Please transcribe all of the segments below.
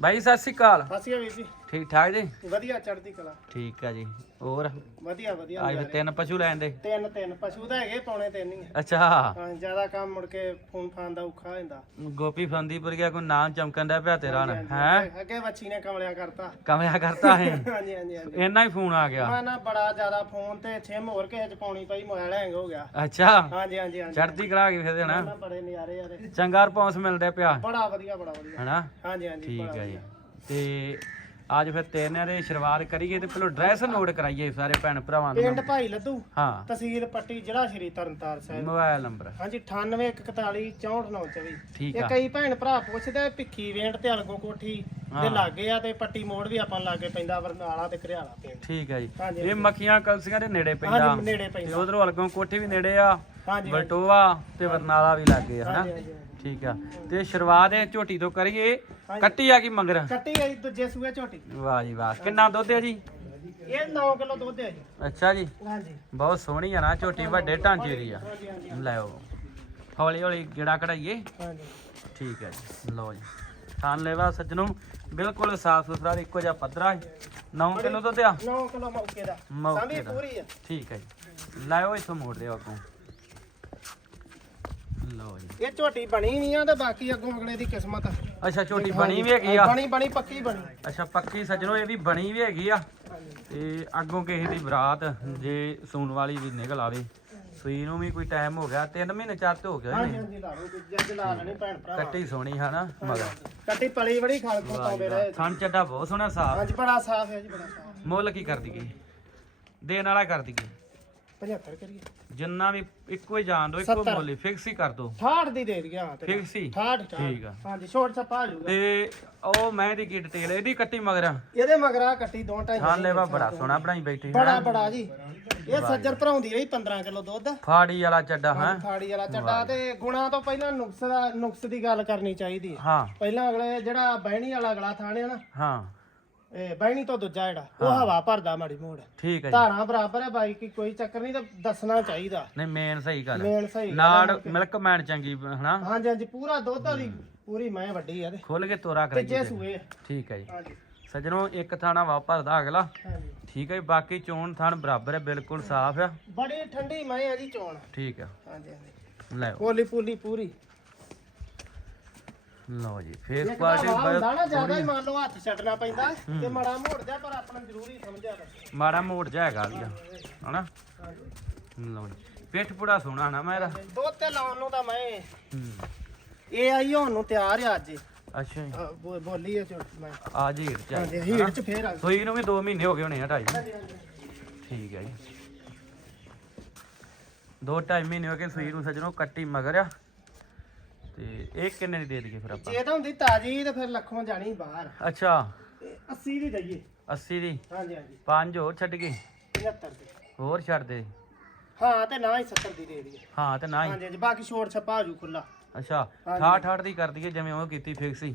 ਬਾਈ ਸਤਿ ਸ਼੍ਰੀ ਅਕਾਲ। ਸਤਿ ਫਸਿਆ ਵੀਰ ਜੀ। ਠੀਕ ਠਾਕ ਜੀ? ਵਧੀਆ ਚੜਦੀ ਕਲਾ। ਠੀਕ ਆ ਜੀ। ਹੋਰ? ਵਧੀਆ ਵਧੀਆ। ਅੱਜ ਫਿਰ ਤਿੰਨ ਪਸ਼ੂ ਲੈਣ ਦੇ? ਤਿੰਨ ਤਿੰਨ ਪਸ਼ੂ ਤਾਂ ਹੈਗੇ ਪੌਣੇ ਤਿੰਨ ਹੀ ਆ। ਅੱਛਾ। ਹਾਂ ਜ਼ਿਆਦਾ ਕੰਮ ਮੁੜ ਕੇ ਫੋਨ ਫਾਨ ਦਾ ਔਖਾ ਹੋ ਜਾਂਦਾ। ਗੋਪੀ ਫੰਦੀਪੁਰ ਗਿਆ ਕੋਈ ਨਾਂ ਚਮਕਣ ਦਾ ਪਿਆ ਤੇਰਾ ਹਾਂਜੀ, ਹੈ? ਅੱਗੇ- ਬੱਚੀ ਨੇ ਕਮਲਿਆ ਕਰਤਾ। ਕਮਿਆ ਕਰਤਾ ਹੈ ਹਾਂਜੀ ਹਾਂਜੀ ਹਾਂਜੀ। ਇੰਨਾ ਹੀ ਫੋਨ ਆ ਗਿਆ? ਮੈਂ ਨਾ ਬੜਾ ਜ਼ਿਆਦਾ ਫੋਨ ਤੇ ਛਿਮ ਹੋਰ ਕਿਸੇ ਚ ਪਾਉਣੀ ਪਈ ਮੋਬਾਈਲ ਹੈਂਗ ਹੋ ਗਿਆ। ਅੱਛਾ। ਹਾਂਜੀ ਹਾਂਜੀ ਹਾਂਜੀ। ਚੜਦੀ ਕਰਾ ਕੇ ਫਿਰ ਨਾ ਨਾ ਬੜੇ ਨਜ਼ਾਰੇ ਯਾਰੇ ਚੰਗਾ ਰਿਸਪੌਂਸ ਮਿਲਦਾ ਪਿਆ। ਬੜਾ ਵਧੀਆ ਬੜਾ ਵਧੀਆ। ਹਨਾ? ਹਾਂਜੀ ਹਾਂਜੀ ਠੀਕ ਬੜਾ ਹੈ ਜੀ। ਤੇ ਅੱਜ ਫਿਰ ਤੇਰਿਆਂ ਦੇ ਸ਼ੁਰੂਆਤ ਕਰੀਏ ਤੇ ਪਹਿਲਾਂ ਡਰੈਸ ਨੋਟ ਕਰਾਈਏ ਸਾਰੇ ਭੈਣ ਭਰਾਵਾਂ ਪਿੰਡ ਨੂੰ ਭਾਈ ਲੱਦੂ ਹਾਂ। ਤਹਿਸੀਲ ਪੱਟੀ ਜ਼ਿਲ੍ਹਾ ਸ਼੍ਰੀ ਤਰਨਤਾਰਨ ਸਾਹਿਬ। Mobile number. ਹਾਂਜੀ 9841 6494 ਠੀਕ ਇਹ ਆ। ਕਈ ਭੈਣ ਭਰਾ ਪੁੱਛਦੇ ਆ, ਭਿੱਖੀ ਵੇਂਟ ਤੇ ਅਲਗੋ ਕੋਠੀ ਦੇ। ਲਾਗੇ ਆ ਤੇ ਪੱਟੀ ਮੋੜ ਵੀ ਆਪਾਂ ਲਾਗੇ ਪੈਂਦਾ ਬਰਨਾਲਾ ਤੇ ਘਰਿਆਲਾ ਪਿੰਡ ਠੀਕ ਹੈ ਜੀ। ਇਹ ਮੱਖੀਆਂ ਕਲਸੀਆਂ ਦੇ ਨੇੜੇ ਪੈਂਦਾ। ਹਾਂਜੀ ਨੇੜੇ ਪੈਂਦਾ। ਉਧਰੋਂ ਅਲਗੋਂ ਕੋਠੀ ਵੀ ਨੇੜੇ ਆ ਹਾਂਜੀ ਬਲਟੋਆ ਤੇ ਬਰਨਾਲਾ ਵੀ ਲੱਗੇ ਹਨਾ? ਹਾਂਜੀ, ਹਾਂਜੀ। ਠੀਕ ਆ। ਤੇ ਸ਼ੁਰੂਆਤ ਇਹ ਝੋਟੀ ਤੋਂ ਕਰੀਏ। ਕੱਟੀ ਆ ਕੀ ਮੰਗਰ? ਕੱਟੀ ਗਈ ਦੂਜੇ ਸੂਏ ਝੋਟੀ। ਵਾਹ ਜੀ ਵਾਹ। ਕਿੰਨਾ ਦੁੱਧ ਹੈ ਜੀ? ਇਹ 9 ਕਿਲੋ ਦੁੱਧ ਹੈ ਜੀ। ਅੱਛਾ ਜੀ। ਹਾਂਜੀ। ਬਹੁਤ ਸੋਹਣੀ ਆ ਨਾ ਝੋਟੀ ਵੱਡੇ ਢਾਂਚੇ ਦੀ ਆ। ਲੈਓ। ਹੌਲੀ ਹੌਲੀ ਗੇੜਾ ਕਢਾਈਏ। ਹਾਂਜੀ। ਠੀਕ ਹੈ ਜੀ। ਲਓ ਜੀ। ਥਾਨ ਲੈਵਾ ਸੱਜਣੋ ਬਿਲਕੁਲ ਸਾਫ਼ ਸੁਥਰਾ ਇੱਕੋ ਜਿਹਾ ਪੱਧਰਾ 9 ਕਿਲੋ ਦੁੱਧ ਆ? 9 ਕਿਲੋ ਮੌਕੇ ਦਾ। ਸਾਂਭੀ। ਪੂਰੀ ਆ। ਠੀਕ ਹੈ ਜੀ। ਲਾਇਓ ਇੱਥੋਂ ਮੋੜ ਦਿਓ ਅੱਗੋਂ। ਲਓ ਜੀ। ਇਹ ਝੋਟੀ ਬਣੀ ਨਹੀਂ ਆ ਤੇ ਬਾਕੀ ਅੱਗੋਂ ਅਗਲੇ ਦੀ ਕਿਸਮਤ। ਆ ਅੱਛਾ ਝੋਟੀ ਬਣੀ ਵੀ ਹੈਗੀ ਆ। ਬਣੀ ਬਣੀ ਪੱਕੀ ਬਣੀ। ਅੱਛਾ ਪੱਕੀ ਸੱਜਣੋ ਇਹ ਵੀ ਬਣੀ ਵੀ ਹੈਗੀ ਆ। ਤੇ ਅੱਗੋਂ ਕਿਸੇ ਦੀ ਬਰਾਤ ਜੇ ਸੂਣ ਵਾਲੀ ਵੀ ਨਿਕਲ ਆਵੇ। ਸੂਈ ਨੂੰ ਵੀ ਕੋਈ ਟਾਈਮ ਹੋ ਗਿਆ 3 ਮਹੀਨੇ ਚਾਰ ਤੇ ਹੋ ਗਿਆ ਹਾਂਜੀ ਇਹਨੇ। ਹਾਂਜੀ ਲਾ ਲਓ ਜੀ, ਜੱਜ ਲਾ ਲੈਣੇ ਭੈਣ ਭਰਾ ਕੱਟੀ ਸੋਹਣੀ ਹੈ ਨਾ ਮਗਰ। ਕੱਟੀ ਪਲੀ ਬੜੀ ਖਾਲ ਜੀ ਵਾਹ। ਰਹੇ ਥਣ ਚੱਡਾ ਬਹੁਤ ਸੋਹਣਾ ਸਾਫ਼। ਹਾਂਜੀ ਬੜਾ ਸਾਫ਼ ਹੈ ਜੀ ਬੜਾ ਸਾਫ਼। ਮੁੱਲ ਕੀ ਕਰ ਦਈਏ? ਦੇਣ ਵਾਲਾ ਕਰ ਦਈਏ। 75 ਕਰੀਏ। ਜਿੰਨਾ ਵੀ ਇੱਕੋ ਹੀ ਜਾਣ ਦੋ ਇੱਕੋ ਸੱਤਰ। ਮੁੱਲ ਫਿਕਸ ਹੀ ਕਰ ਦੋ 68 ਦੀ ਦੇ ਦਿਆ ਤੇ ਫਿਕਸ ਹੀ। 68 ਠੀਕ ਆ। ਹਾਂਜੀ ਛੋਟ ਛਪਾ ਜੂਗਾ ਤੇ ਉਹ ਮੈਂ ਦੀ ਕੀ ਡਿਟੇਲ ਇਹਦੀ ਕੱਟੀ ਮਗਰ ਇਹਦੇ ਮਗਰਾ ਕੱਟੀ ਦੋ ਢਾਈ ਥਾਂ ਲੈਵਾ ਬੜਾ ਸੋਹਣਾ ਬਣਾਈ ਬੈਠੀ। ਬੜਾ ਹੈ? ਬੜਾ ਜੀ। ਇਹ ਸੱਜਰ ਭਰਾਉਂਦੀ ਰਹੀ 15 ਕਿਲੋ ਦੁੱਧ। ਫਾੜੀ ਵਾਲਾ ਚੱਡਾ ਹੈ? ਖਾੜੀ ਵਾਲਾ ਚੱਡਾ ਤੇ ਗੁਣਾ ਤੋਂ ਪਹਿਲਾਂ ਨੁਕਸ ਦਾ ਨੁਕਸ ਦੀ ਗੱਲ ਕਰਨੀ ਚਾਹੀਦੀ ਹੈ। ਹਾਂ। ਪਹਿਲਾਂ ਅਗਲੇ ਜਿਹੜਾ ਬਹਿਣੀ ਵਾਲਾ ਅਗਲਾ ਥਾਣੇ ਨਾ ਹਾਂ। ਇਹ ਬਹਿਣੀ ਤੋਂ ਦੂਜਾ ਜਿਹੜਾ ਉਹ ਹਵਾ ਭਰਦਾ ਮਾੜੀ ਮੋੜ। ਠੀਕ ਹੈ ਜੀ। ਧਾਰਾਂ ਬਰਾਬਰ ਹੈ ਬਾਈ ਕੀ ਕੋਈ ਚੱਕਰ ਨਹੀਂ ਤਾਂ ਦੱਸਣਾ ਚਾਹੀਦਾ। ਨਹੀਂ ਮੇਨ ਸਹੀ ਗੱਲ ਹੈ। ਮੇਨ ਸਹੀ ਨਾੜ ਮਿਲਕ ਮੈਨ ਚੰਗੀ ਹਨਾ? ਹਾਂਜੀ ਹਾਂਜੀ ਪੂਰਾ ਦੁੱਧ ਦੀ ਪੂਰੀ ਮੈਂ ਵੱਡੀ ਆ ਤੇ ਖੁੱਲ ਕੇ ਤੋਰਾ ਤੇ ਜੇ। ਸੂਏ। ਠੀਕ ਹੈ ਜੀ। ਹਾਂਜੀ। ਸੱਜਣੋ ਇੱਕ ਥਾਣਾ ਵਾਪਰਦਾ ਅਗਲਾ। ਹਾਂਜੀ। ਠੀਕ ਹੈ ਜੀ, ਬਾਕੀ ਚੋਣ ਥਾਣ ਬਰਾਬਰ ਹੈ ਬਿਲਕੁਲ ਸਾਫ਼ ਆ। ਬੜੀ ਠੰਡੀ ਮੈਂ ਆ ਜੀ ਚੋਣ। ਠੀਕ ਆ। ਹਾਂਜੀ ਹਾਂਜੀ। ਲੈ ਕੋਲੀ ਪੂਲੀ ਪੂਰੀ। ਲਓ ਜੀ ਫੇਸ ਇੱਕ ਕੁਆਲਿਟੀ ਤਾਂ ਹਵਾ ਹੁੰਦਾ ਨਾ ਬਹੁਤ ਜ਼ਿਆਦਾ ਹੀ ਮੰਨ ਲਓ ਹੱਥ ਛੱਡਣਾ ਪੈਂਦਾ ਤੇ ਮੜਾ ਮੋੜਦਾ ਪਰ ਆਪਣਾ ਜ਼ਰੂਰੀ ਸਮਝਿਆ ਕਰ। ਮਾੜਾ ਮੋੜ ਜਾ ਹੈਗਾ ਵੀ ਆ, ਹਨਾ? ਲਓ ਜੀ ਪਿੱਠ ਪੁੜਾ ਸੋਹਣਾ ਨਾ ਮੇਰਾ ਦੁੱਧ ਤੇ ਲਾਉਣ ਨੂੰ ਤਾਂ ਮੈਂ। ਇਹ ਆਈ ਹੋਣ ਨੂੰ ਤਿਆਰ ਆ ਅੱਜ। ਅੱਛਾ ਜੀ। ਅਹ ਬੋ- ਬੋਲੀ ਆ ਚੋਟ ਮੈਂ। ਆ ਜੀ ਆਈ। ਹਾਂਜੀ ਹੀਟ ਚ ਫੇਰ ਆ ਗਈ। ਸੂਈ ਨੂੰ ਵੀ 2 ਮਹੀਨੇ ਹੋ ਗਏ ਹੋਣੇ ਆ ਢਾਈ ਹਾਂਜੀ, ਹਾਂਜੀ। ਠੀਕ ਹੈ ਜੀ। ਦੋ ਢਾਈ ਮਹੀਨੇ ਹੋ ਗਏ ਸੂਈ ਨੂੰ ਸੱਜਣੋ ਕੱਟੀ ਮਗਰ ਆ। ਤੇ ਇਹ ਕਿੰਨੇ ਦੀ ਦੇ ਦਈਏ ਫਿਰ ਆਪਾਂ? ਜੇ ਤਾਂ ਹੁੰਦੀ ਤਾਜੀ ਤੇ ਫਿਰ ਲੱਖੋਂ ਜਾਣੀ ਬਾਹਰ। ਅੱਛਾ। ਤੇ 80 ਦੀ ਦਈਏ। 80 ਦੀ? ਹਾਂਜੀ ਹਾਂਜੀ। ਪੰਜ ਹੋਰ ਛੱਡ ਗਏ? 75 ਦੀ। ਹੋਰ ਛੱਡ ਦੇ? ਹਾਂ ਤੇ ਨਾ ਹੀ 70 ਦੀ ਦੇ ਦਈਏ। ਹਾਂ ਤੇ ਨਾ ਹੀ। ਹਾਂਜੀ ਹਾਂਜੀ ਬਾਕੀ ਛੋੜ ਛਪਾ ਜੂ ਖੁੱਲਾ ਅੱਛਾ ਹਾਂਜੀ। ਠਾਠ ਠਾਠ ਦੀ ਕਰ ਦਈਏ ਜਿਵੇਂ ਉਹ ਕੀਤੀ ਫਿਕਸ ਹੀ।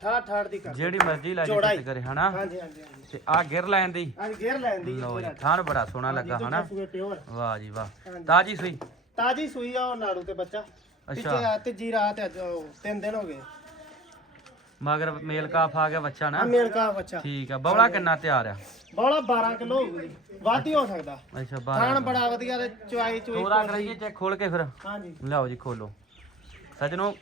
ਠਾ ਠਾੜ ਦੀ ਕਰ ਜਿਹੜੀ ਮਰਜ਼ੀ ਲੈ ਜੇ ਹੀ। ਕਰੇ ਹਨਾ? ਹਾਂਜੀ ਹਾਂਜੀ ਹਾਂਜੀ। ਤੇ ਆ ਗਿਰ ਲੈਣ ਦੀ। ਅੱਜ ਗੇਰ ਲੈਣ ਦੀ। ਲਓ ਜੀ ਥਾਣ ਬੜਾ ਸੋਹਣਾ ਲੱਗਾ ਹਨਾ? ਪਿਓਰ। ਵਾਹ ਜੀ ਵਾਹ। ਹਾਂਜੀ। ਤਾਜੀ ਸੂਈ। ਤਾਜੀ ਸੂਈ ਆ ਉਹ ਨਾੜੂ ਤੇ ਬੱਚਾ। ਪਿੱਛੇ ਆ ਤੀਜੀ ਰਾਤ ਅੱਜ ਉਹ ਤਿੰਨ ਦਿਨ ਹੋ ਗਏ। ਮਗਰ ਮੇਲ ਕਾਫ ਆ ਗਿਆ ਬੱਚਾ ਨਾ? ਆ ਮੇਲ ਕਾ ਬੱਚਾ। ਠੀਕ ਆ ਬੌਲਾ ਕਿੰਨਾ ਤਿਆਰ ਆ? ਬੋਲਾ 12 ਕਿਲੋ ਹੋਊਗੀ ਵੱਧ ਹੀ ਹੋ ਸਕਦਾ। ਅੱਛਾ ਖਾਣ 12 ਬੜਾ ਵਧੀਆ ਤੇ ਚੁਆਈ ਚੁਈ ਥੋੜਾ ਕਰਾਈਏ ਚੈੱਕ ਖੋਲ ਕੇ ਫਿਰ। ਹਾਂਜੀ। ਲਓ ਜੀ ਖੋਲੋ ਸੱਜਣੋ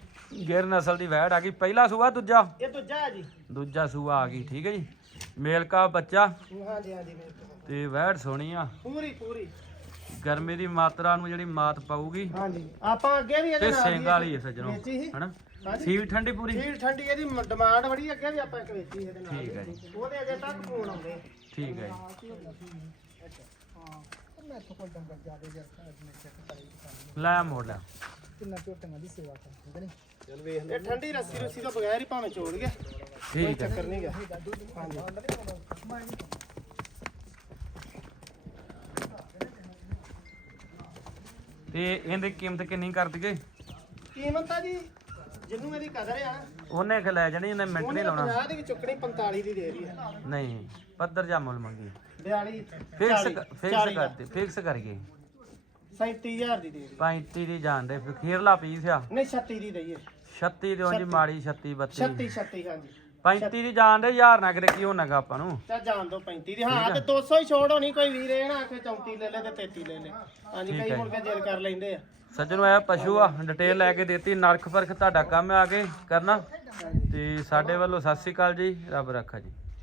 ਗਿਰ ਨਸਲ ਦੀ ਵੈੜ ਆ ਗਈ। ਪਹਿਲਾ ਸੂਆ ਦੂਜਾ? ਇਹ ਦੂਜਾ ਹੈ ਜੀ। ਦੂਜਾ ਸੂਆ ਆ ਗਈ ਠੀਕ ਹੈ ਜੀ। ਮੇਲ ਕਾ ਬੱਚਾ। ਹਾਂਜੀ ਹਾਂਜੀ। ਤੇ ਵੈੜ ਸੋਹਣੀ ਆ। ਪੂਰੀ ਪੂਰੀ। ਗਰਮੀ ਦੀ ਮਾਤਰਾ ਨੂੰ ਜਿਹੜੀ ਮਾਤ ਪਾਊਗੀ ਹਾਂਜੀ। ਆਪਾਂ ਅੱਗੇ ਵੀ ਤੇ ਇਹਦੇ ਨਾਲ ਸਿੰਘ ਵਾਲੀ ਹੈ ਸੱਜਣੋ ਵੇਚੀ ਸੀ। ਹਨਾ? ਹਾਂਜੀ। ਸੀਲ ਠੰਡੀ ਪੂਰੀ? ਸੀਲ ਠੰਡੀ ਇਹਦੀ ਡਿਮਾਂਡ ਬੜੀ ਅੱਗੇ ਵੀ ਆਪਾਂ ਇੱਕ ਵੇਚੀ ਇਹਦੇ ਨਾਲ। ਠੀਕ ਹੈ ਜੀ। ਉਹਦੇ ਅਜੇ ਤੱਕ ਫੋਨ ਆਉਂਦੇ। ਠੀਕ ਹੈ ਜੀ। ਮੈਂ ਤੋਂ ਕੋਲ ਡੰਗਰ ਜਿਆਦੇ ਜਰਤਾ ਮੈਂ ਚੈੱਕ ਕਰੀ ਲੈ ਮੋੜ ਲੈ। ਕਿੰਨਾ ਝੋਟੀਆਂ ਦੀ ਸੇਵਾ ਕਰਦੇ ਨੇ। ਚਲ ਵੇਖ ਲੈ ਇਹ ਠੰਡੀ ਰੱਸੀ ਰੁੱਸੀ ਤੋਂ ਬਗੈਰ ਹੀ ਭਾਵੇਂ ਛੋੜ ਗਿਆ ਠੀਕ ਹੈ ਚੱਕਰ ਨਹੀਂ ਗਾ। ਹਾਂਜੀ। ਤੇ ਇਹਦੀ ਕੀਮਤ ਕਿੰਨੀ ਕਰ ਦਈਏ ਕੀਮਤ ਆ ਜੀ ਜਿੰਨੂੰ ਇਹਦੀ ਕਦਰ ਆ। ਨਾ ਉਹਨੇ ਕਿ ਲੈ ਜਾਣੀ ਇਹਨੇ ਮਿੰਟ ਨਹੀਂ ਲਾਉਣਾ। 50 ਦੀ ਵੀ ਚੁੱਕਣੀ 45 ਦੀ ਦੇ ਰਹੀ ਹੈ ਨਹੀਂ ਪੱਧਰ ਜਾ ਮੁੱਲ ਮੰਗੀ। 42 ਫਿਕਸ 40, ਫਿਕਸ 40 ਕਰਦੇ ਫਿਕਸ ਕਰੀਏ। 37000 ਦੀ ਦੇ ਰਹੀ 35 ਦੀ ਜਾਣ ਦੇ ਫਿਰ ਖੀਰਲਾ ਪੀਸ ਆ। ਨਹੀਂ 36 ਦੀ ਦਈਏ। 36 ਦਿਓ ਜੀ ਮਾੜੀ 36 32 36 36 ਹਾਂਜੀ। 35 ਦੀ ਜਾਣ ਦੇ ਯਾਰ ਨਾ ਕਿਤੇ ਕੀ ਹੋਣਾਗਾ ਆਪਾਂ ਨੂੰ? ਚਾ ਜਾਣ ਦੋ 35 ਦੀ। ਹਾਂ ਤੇ 200 ਹੀ ਛੋੜ ਹੋਣੀ ਕੋਈ ਵੀਰ ਇਹ ਨਾ ਆਖੇ 34 ਲੈ ਲੈ ਤੇ 33 ਲੈ ਲੈ। ਹਾਂਜੀ ਕਈ ਮੁੜ ਕੇ ਜਿੱਦ ਕਰ ਲੈਂਦੇ ਆ। ਸੱਜਣੋ ਇਹ ਪਸ਼ੂ ਆ ਡਿਟੇਲ ਲੈ ਕੇ ਦਿੱਤੀ ਨਰਖ ਪਰਖ ਤੁਹਾਡਾ ਕੰਮ ਆ ਕੇ ਕਰਨਾ। ਤੇ ਸਾਡੇ ਵੱਲੋਂ ਸਤਿ ਸ੍ਰੀ ਅਕਾਲ ਜੀ ਰੱਬ ਰੱਖਾ ਜੀ।